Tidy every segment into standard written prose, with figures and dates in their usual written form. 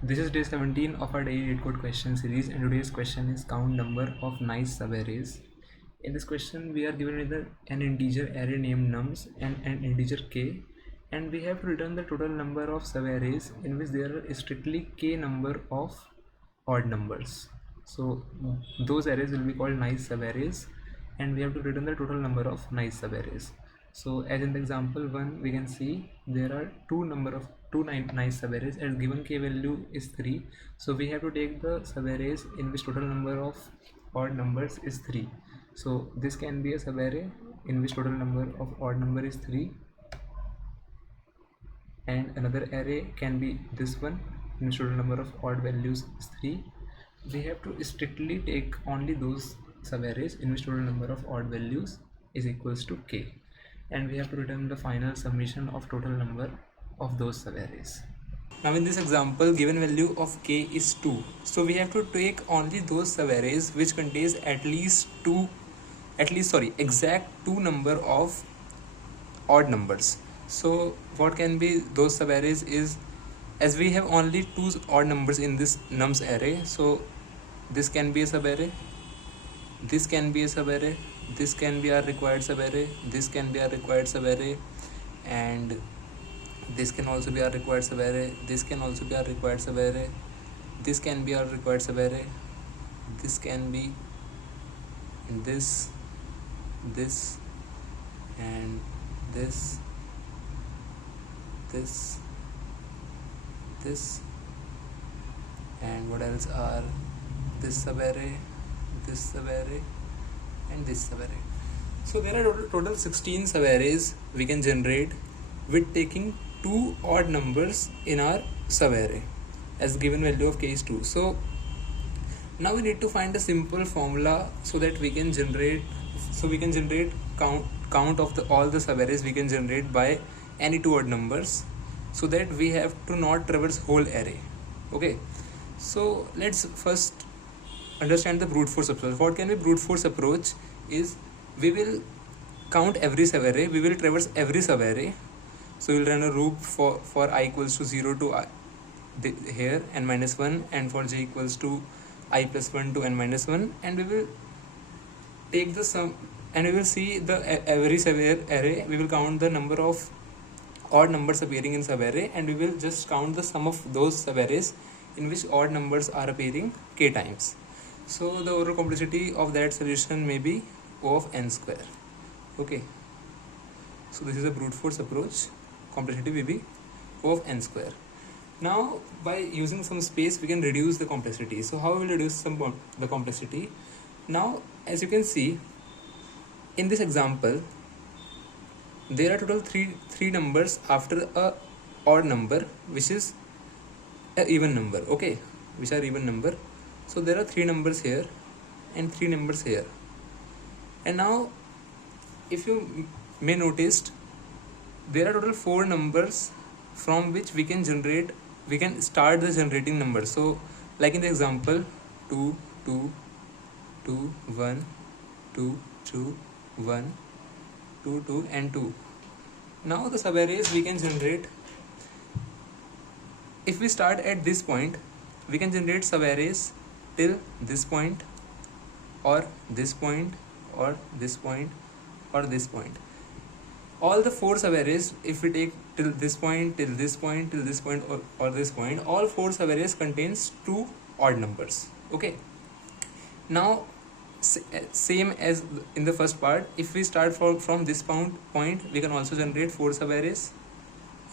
This is day 17 of our daily Leetcode question series, and today's question is count number of nice subarrays. In this question, we are given with an integer array named nums and an integer k, and we have to return the total number of subarrays in which there are strictly k number of odd numbers. So those arrays will be called nice subarrays, and we have to return the total number of nice subarrays. So as in the example 1, we can see there are two nice subarrays as given k value is 3. So we have to take the subarrays in which total number of odd numbers is 3. So this can be a subarray in which total number of odd number is 3, and another array can be this one in which total number of odd values is 3. We have to strictly take only those subarrays in which total number of odd values is equals to k, and we have to return the final summation of total number of those subarrays. Now in this example, given value of k is 2, so we have to take only those subarrays which contains exact 2 number of odd numbers. So what can be those subarrays is, as we have only 2 odd numbers in this nums array, so this can be a subarray, this can be a subarray, this can be our required subarray, this can be our required subarray, and this can also be our required subarray, this can also be our required subarray, this can be our required subarray, this can be this, and this, and what else are this subarray, and this subarray. So there are total 16 subarrays we can generate with taking 2 odd numbers in our subarray as given value of k is 2. So now we need to find a simple formula so that we can generate count of all the subarrays we can generate by any 2 odd numbers, so that we have to not traverse whole array. Okay, so let's first understand the brute force approach. What can be brute force approach is, we will count every subarray, we will traverse every subarray. So we'll run a loop for I equals to 0 to I, here n minus 1, and for j equals to I plus 1 to n minus 1, and we will take the sum, and we will see the every subarray, we will count the number of odd numbers appearing in subarray, and we will just count the sum of those subarrays in which odd numbers are appearing k times. So the overall complexity of that solution may be O of n square. Okay, so this is a brute force approach. Complexity will be O of n square. Now by using some space, we can reduce the complexity. So how we will reduce the complexity? Now as you can see in this example, there are total three numbers after a odd number which is a even number. Okay, which are even number. So there are 3 numbers here and 3 numbers here. And now if you may noticed, there are total 4 numbers from which we can start the generating number. So like in the example 2 2 2 1 2 2 1 2 2 and 2. Now the subarrays we can generate, if we start at this point, we can generate subarrays till this point, or this point, or this point, or this point. All the 4 subarrays, if we take till this point, till this point, till this point, or this point, all 4 subarrays contains 2 odd numbers. Okay, now same as in the first part, if we start from this point, we can also generate 4 subarrays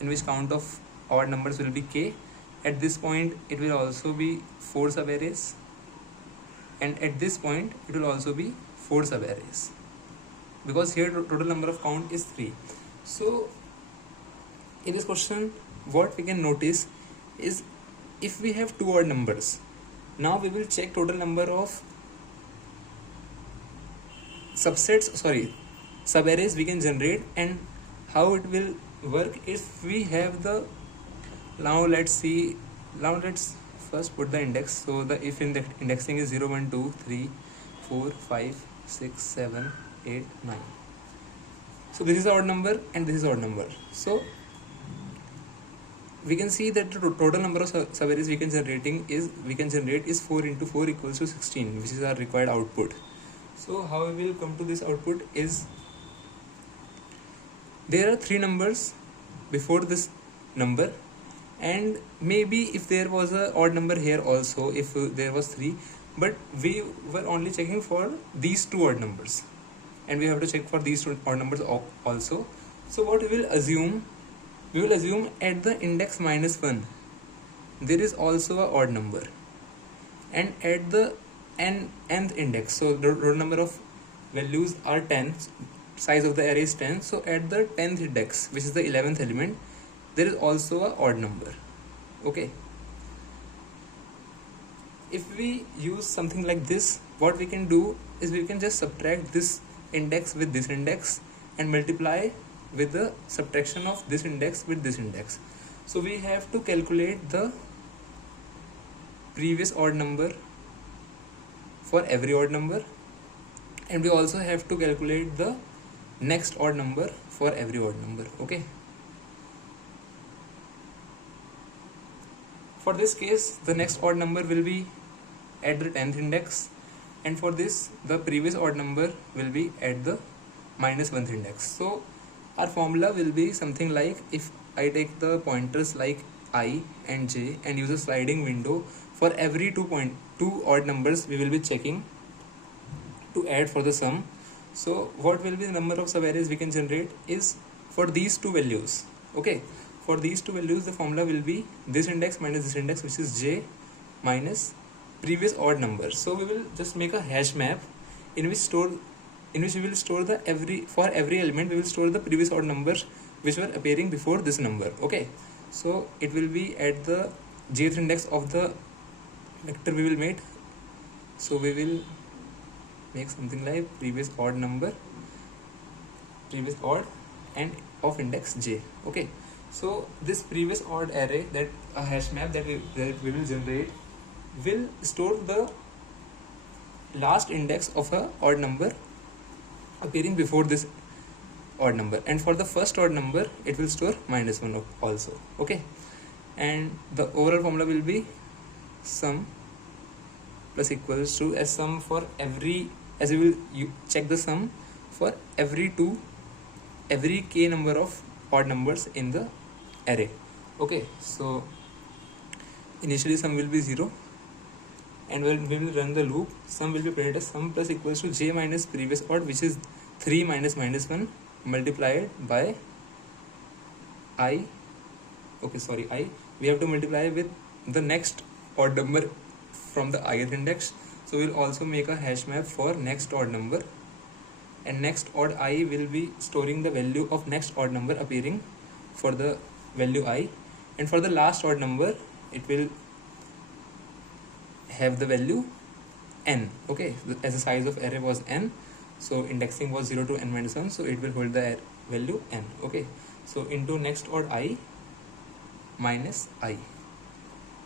in which count of odd numbers will be k. At this point it will also be 4 subarrays, and at this point it will also be 4 subarrays, because here total number of count is 3. So in this question, what we can notice is, if we have 2 odd numbers, now we will check total number of subarrays we can generate, and how it will work if we have the, now let's first put the index. So the if in the indexing is 0 1 2 3 4 5 6 7 8 9. So this is odd number and this is odd number. So we can see that the total number of subarrays we can generate is 4 into 4 equals to 16, which is our required output. So how we will come to this output is, there are 3 numbers before this number, and maybe if there was a odd number here also, if there was 3, but we were only checking for these 2 odd numbers, and we have to check for these 2 odd numbers also. So what we will assume at the index -1 there is also a odd number, and at the nth index, so the row number of values are 10, size of the array is 10, so at the 10th index, which is the 11th element, there is also a odd number. Okay, if we use something like this, what we can do is we can just subtract this index with this index and multiply with the subtraction of this index with this index. So we have to calculate the previous odd number for every odd number, and we also have to calculate the next odd number for every odd number. Okay, for this case the next odd number will be at the 10th index, and for this the previous odd number will be at the -1th index. So our formula will be something like, if I take the pointers like I and j and use a sliding window, for every 2 odd numbers we will be checking to add for the sum. So what will be the number of subarrays we can generate is for these 2 values. Okay, for these 2 values the formula will be this index minus this index, which is j, minus previous odd number. So we will just make a hash map in which we will store the for every element we will store the previous odd numbers which were appearing before this number. Okay, so it will be at the jth index of the vector we will make. So we will make something like previous odd and of index j. Okay, so this previous odd array, that a hash map that we will generate, will store the last index of a odd number appearing before this odd number, and for the first odd number it will store -1 also. Okay, and the overall formula will be sum plus equals to as sum for every, as we will check the sum for every k number of odd numbers in the array. Okay, so initially sum will be 0, and when we will run the loop, sum will be printed as sum plus equals to j minus previous odd, which is 3 minus -1 multiplied by I. Okay, sorry, I. We have to multiply with the next odd number from the ith index. So we'll also make a hash map for next odd number, and next odd I will be storing the value of next odd number appearing for the value I, and for the last odd number it will have the value n. Okay, as the size of array was n, so indexing was 0 to n-1, so it will hold the value n. Okay, so into next odd I minus I.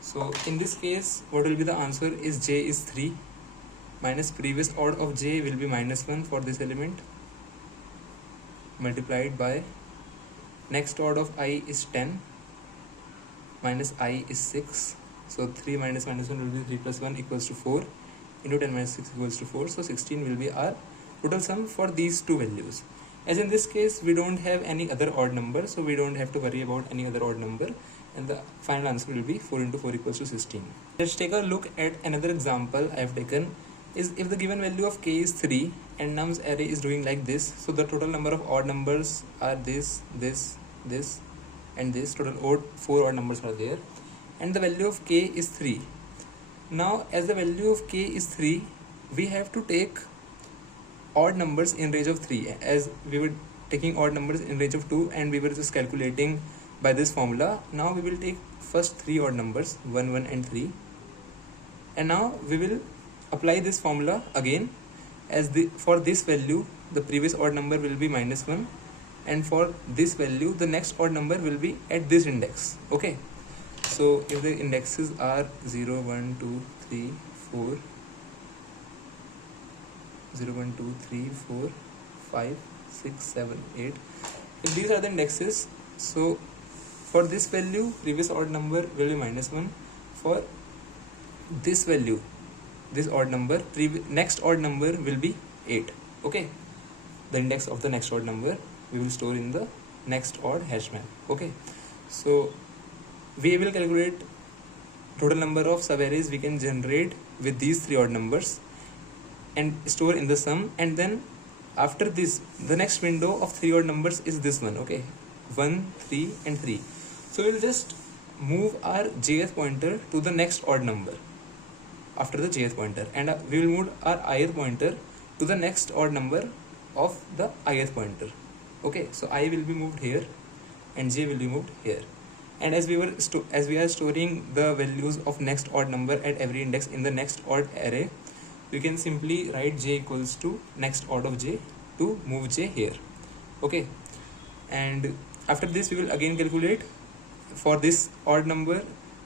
So in this case what will be the answer is j is 3 minus previous odd of j will be -1 for this element, multiplied by next odd of I is 10 minus I is 6. So 3 minus -1 will be 3 plus 1 equals to 4 into 10 minus 6 equals to 4. So 16 will be our total sum for these 2 values. As in this case we don't have any other odd number, so we don't have to worry about any other odd number, and the final answer will be 4 into 4 equals to 16. Let's take a look at another example I have taken. Is if the given value of k is 3 and nums array is doing like this, so the total number of odd numbers are this and this, total 4 odd numbers are there, and the value of k is 3. Now as the value of k is 3, we have to take odd numbers in range of 3, as we were taking odd numbers in range of 2 and we were just calculating by this formula. Now we will take first 3 odd numbers, 1, 1 and 3, and now we will apply this formula again, as for this value the previous odd number will be -1, and for this value the next odd number will be at this index. Okay, so if the indexes are 0, 1, 2, 3, 4, 0, 1, 2, 3, 4, 5, 6, 7, 8, if these are the indexes, so For this value, previous odd number will be -1. For this value, this odd number, next odd number will be 8. Okay, the index of the next odd number we will store in the next odd hash map. Okay, so we will calculate total number of subarrays we can generate with these 3 odd numbers and store in the sum, and then after this the next window of 3 odd numbers is this one. Okay, 1, 3 and 3. So we'll just move our jth pointer to the next odd number after the jth pointer, and we will move our ith pointer to the next odd number of the ith pointer. Okay, so I will be moved here and j will be moved here, and as we are storing the values of next odd number at every index in the next odd array, we can simply write j equals to next odd of j to move j here. Okay, and after this we will again calculate for this odd number,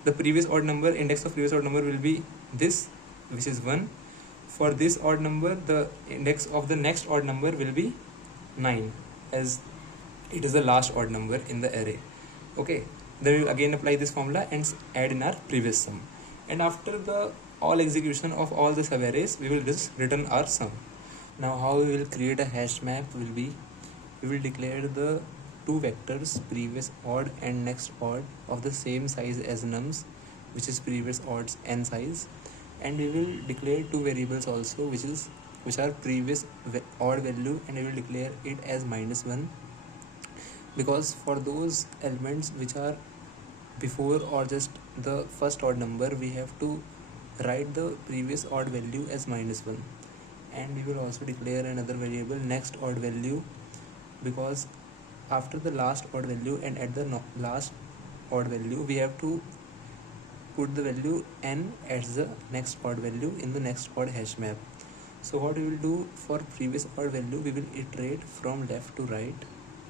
the previous odd number, index of previous odd number will be this, which is 1. For this odd number, the index of the next odd number will be 9, as it is the last odd number in the array. Okay, then we will again apply this formula and add in our previous sum, and after the all execution of all the subarrays, we will just return our sum. Now how we will create a hash map will be, we will declare the two vectors previous odd and next odd of the same size as nums, which is previous odd's n size, and we will declare two variables also, which are previous odd value, and we will declare it as -1, because for those elements which are before or just the first odd number, we have to write the previous odd value as -1, and we will also declare another variable next odd value, because after the last odd value and at the last odd value we have to put the value n as the next odd value in the next odd hash map. So what we will do for previous odd value, we will iterate from left to right.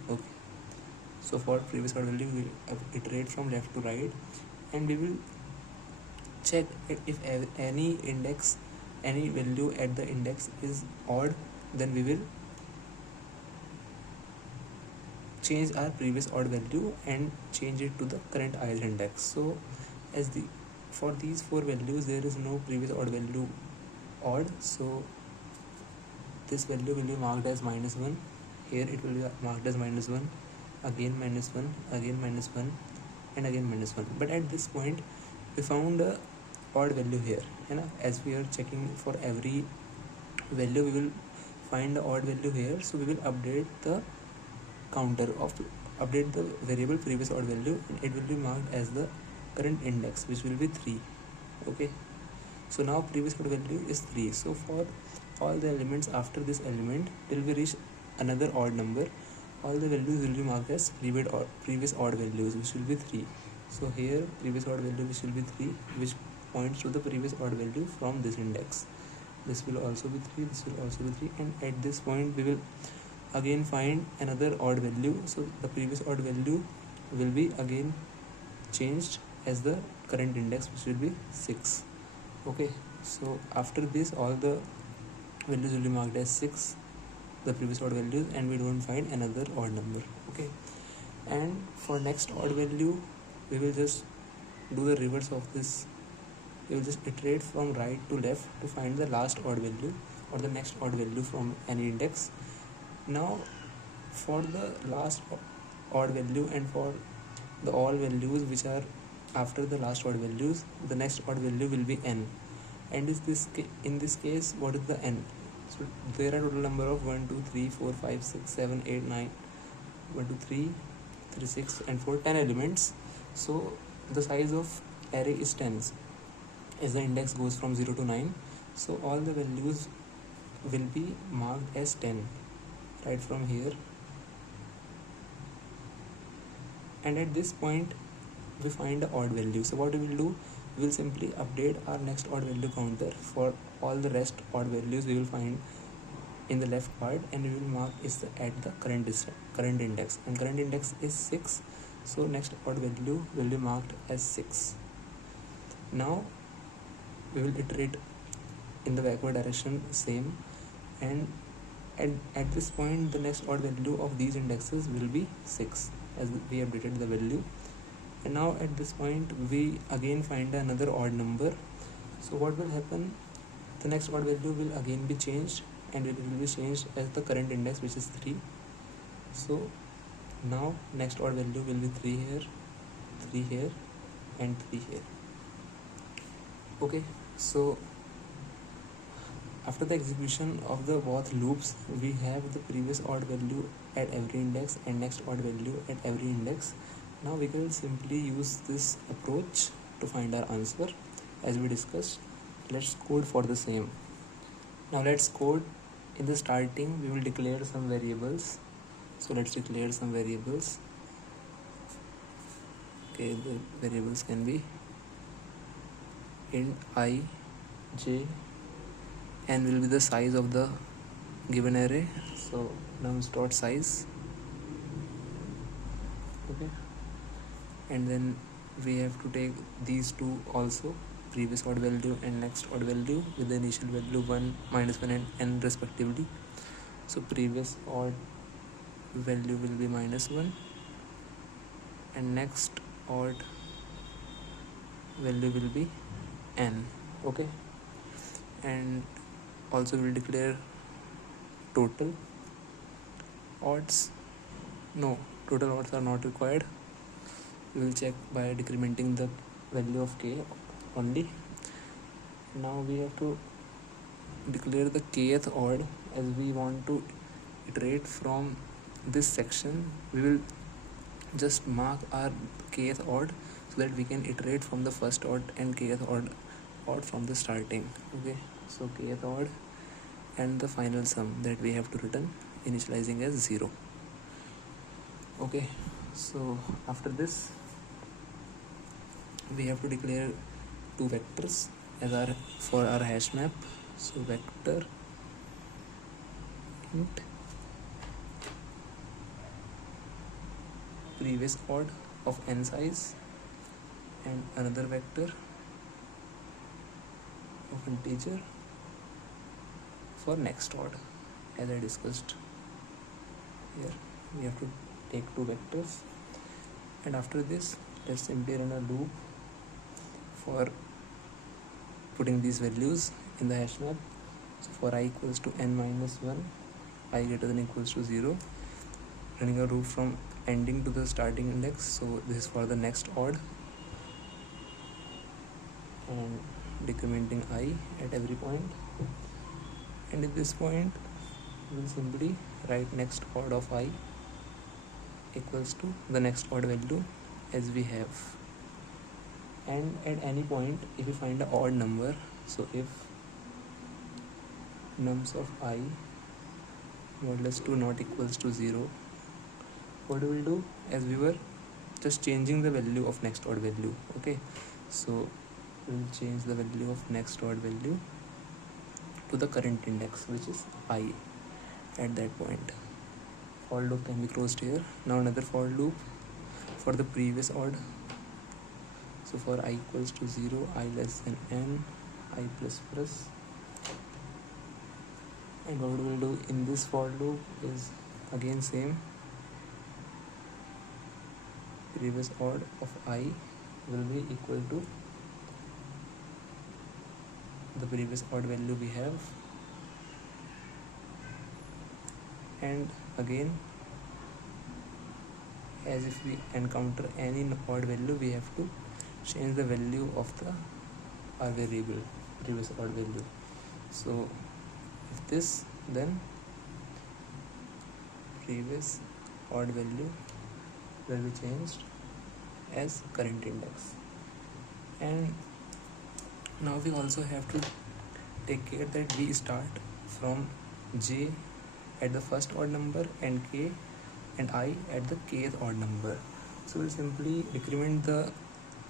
Okay, so for previous odd value we will iterate from left to right, and we will check if any value at the index is odd, then we will change our previous odd value and change it to the current ith index. So as for these 4 values there is no previous odd value odd, so this value will be marked as -1. Here it will be marked as -1, again -1, again -1 and again -1. But at this point we found a odd value here, as we are checking for every value we will find the odd value here, so we will update the variable previous odd value, and it will be marked as the current index, which will be 3. Okay, so now previous odd value is 3. So for all the elements after this element till we reach another odd number, all the values will be marked as previous odd values, which will be 3. So here previous odd value which will be 3, which points to the previous odd value from this index. This will also be 3, this will also be 3, and at this point we will again find another odd value, so the previous odd value will be again changed as the current index, which will be 6. Okay, so after this all the values will be marked as 6, the previous odd values, and we don't find another odd number. Okay, and for next odd value we will just do the reverse of this. We will just iterate from right to left to find the last odd value or the next odd value from any index. Now for the last odd value and for the all values which are after the last odd values, the next odd value will be n, and in this case what is the n? So there are total number of 1 2 3 4 5 6 7 8 9 1 2 3 3 6 and 4 10 elements. So the size of array is 10 as the index goes from 0 to 9, so all the values will be marked as 10 right from here, and at this point we find the odd value. So what we will do, we will simply update our next odd value counter for all the rest odd values we will find in the left part, and we will mark is at the current index, and current index is 6, so next odd value will be marked as 6. Now we will iterate in the backward direction same, and at this point the next odd value of these indexes will be 6 as we updated the value. And now at this point we again find another odd number. So what will happen, the next odd value will again be changed, and it will be changed as the current index, which is 3. So now next odd value will be 3 here, 3 here, and 3 here. Okay, so after the execution of the both loops, we have the previous odd value at every index and next odd value at every index. Now we can simply use this approach to find our answer as we discussed. Let's code for the same. Now let's code. In the starting we will declare some variables. So let's declare some variables. Okay, the variables can be int I, j, n will be the size of the given array. So nums dot size. Okay, and then we have to take these two also, previous odd value and next odd value, with the initial value 1, -1 and n respectively. So previous odd value will be -1 and next odd value will be n. Okay, and also we'll declare total odds. No, total odds are not required. We will check by decrementing the value of k only. Now we have to declare the kth odd. As we want to iterate from this section, we will just mark our kth odd so that we can iterate from the first odd and kth odd from the starting. Okay, so kth odd and the final sum that we have to return, initializing as 0. Okay, so after this we have to declare two vectors as our for our hash map. So vector int previous odd of n size, and another vector of integer for next odd. As I discussed here, we have to take two vectors, and after this let's simply run a loop for putting these values in the hash map. So for I equals to n minus 1, I greater than equals to 0, running a loop from ending to the starting index. So this is for the next odd, and decrementing I at every point. And at this point we'll simply write next odd of I equals to the next odd value as we have. And at any point if we find an odd number, so if nums of I modulus 2 not equals to 0, what we will do, as we were just changing the value of next odd value. Okay, so we will change the value of next odd value to the current index, which is I at that point. For loop can be closed here. Now another for loop for the previous odd. So for I equals to 0, I less than n, I plus plus. And what we will do in this for loop is again same. Previous odd of I will be equal to the previous odd value we have, and again as if we encounter any odd value, we have to change the value of our variable previous odd value. So if this, then previous odd value will be changed as current index. And now we also have to take care that we start from j at the first odd number and k and I at the kth odd number. So we'll simply decrement the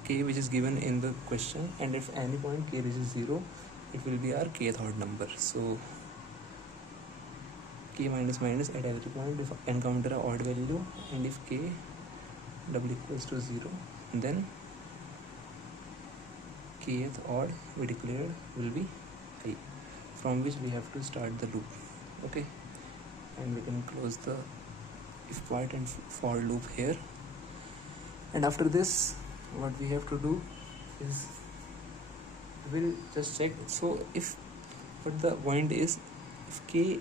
k which is given in the question, and if any point k reaches 0, it will be our kth odd number. So k minus minus at every point if encounter a odd value, and if k double equals to 0, then kth odd we declared will be I, from which we have to start the loop. Okay, and we can close the if part and for loop here. And after this what we have to do is we'll just check. So if what the point is, if k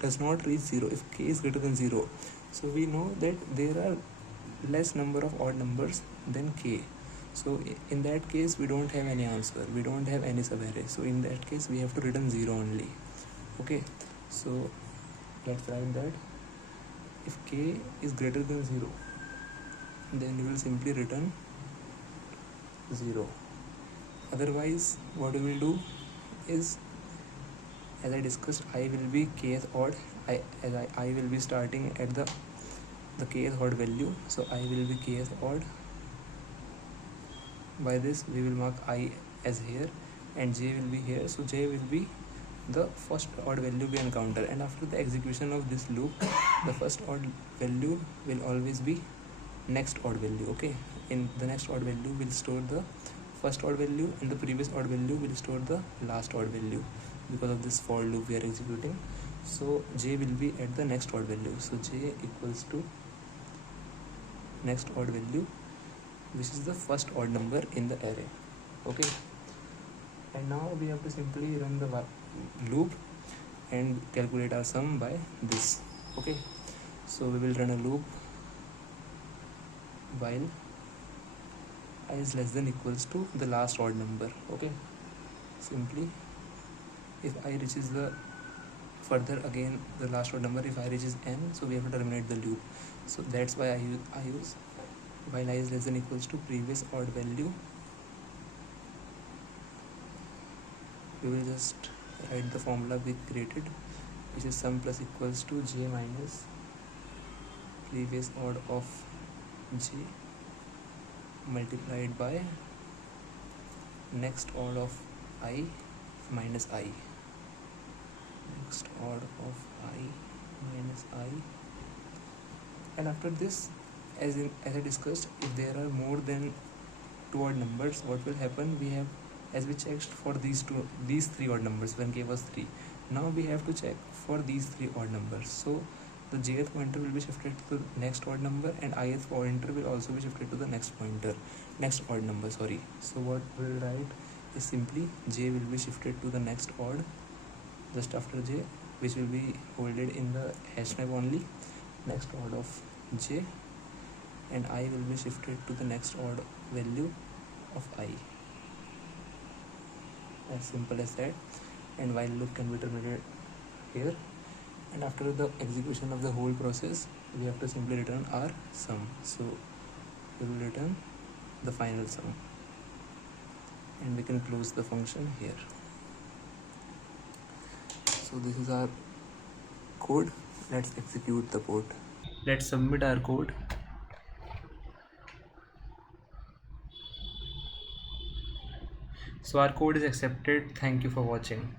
does not reach 0, if k is greater than 0, so we know that there are less number of odd numbers than k. So in that case we don't have any answer, we don't have any subarray, so in that case we have to return 0 only. Okay, so let's write that if k is greater than 0, then we will simply return 0. Otherwise what we will do is, as I discussed, I will be kth odd. I will be starting at the kth odd value, so I will be kth odd. By this we will mark I as here and j will be here, so j will be the first odd value we encounter, and after the execution of this loop the first odd value will always be next odd value. Okay, in the next odd value will store the first odd value and the previous odd value will store the last odd value because of this for loop we are executing. So j will be at the next odd value, so j equals to next odd value, which is the first odd number in the array. Okay, and now we have to simply run the loop and calculate our sum by this. Okay, so we will run a loop while I is less than equals to the last odd number. Okay, simply if I reaches the further again the last odd number, if I reaches n, so we have to terminate the loop. So that's why I use while I is less than equals to previous odd value. We will just write the formula we created, which is sum plus equals to j minus previous odd of j multiplied by next odd of I minus I. Next odd of I minus I. And after this, as I discussed, if there are more than 2 odd numbers, what will happen? We have, as we checked for these 3 odd numbers when k was 3, now we have to check for these 3 odd numbers. So the jth pointer will be shifted to the next odd number and ith pointer will also be shifted to the next odd number. So what we'll write is simply j will be shifted to the next odd just after j, which will be holded in the hash map only, next odd of j, and I will be shifted to the next odd value of I. As simple as that. And while loop can be terminated here, and after the execution of the whole process we have to simply return our sum. So we will return the final sum and we can close the function here. So this is our code. Let's execute the code. Let's submit our code. So our code is accepted. Thank you for watching.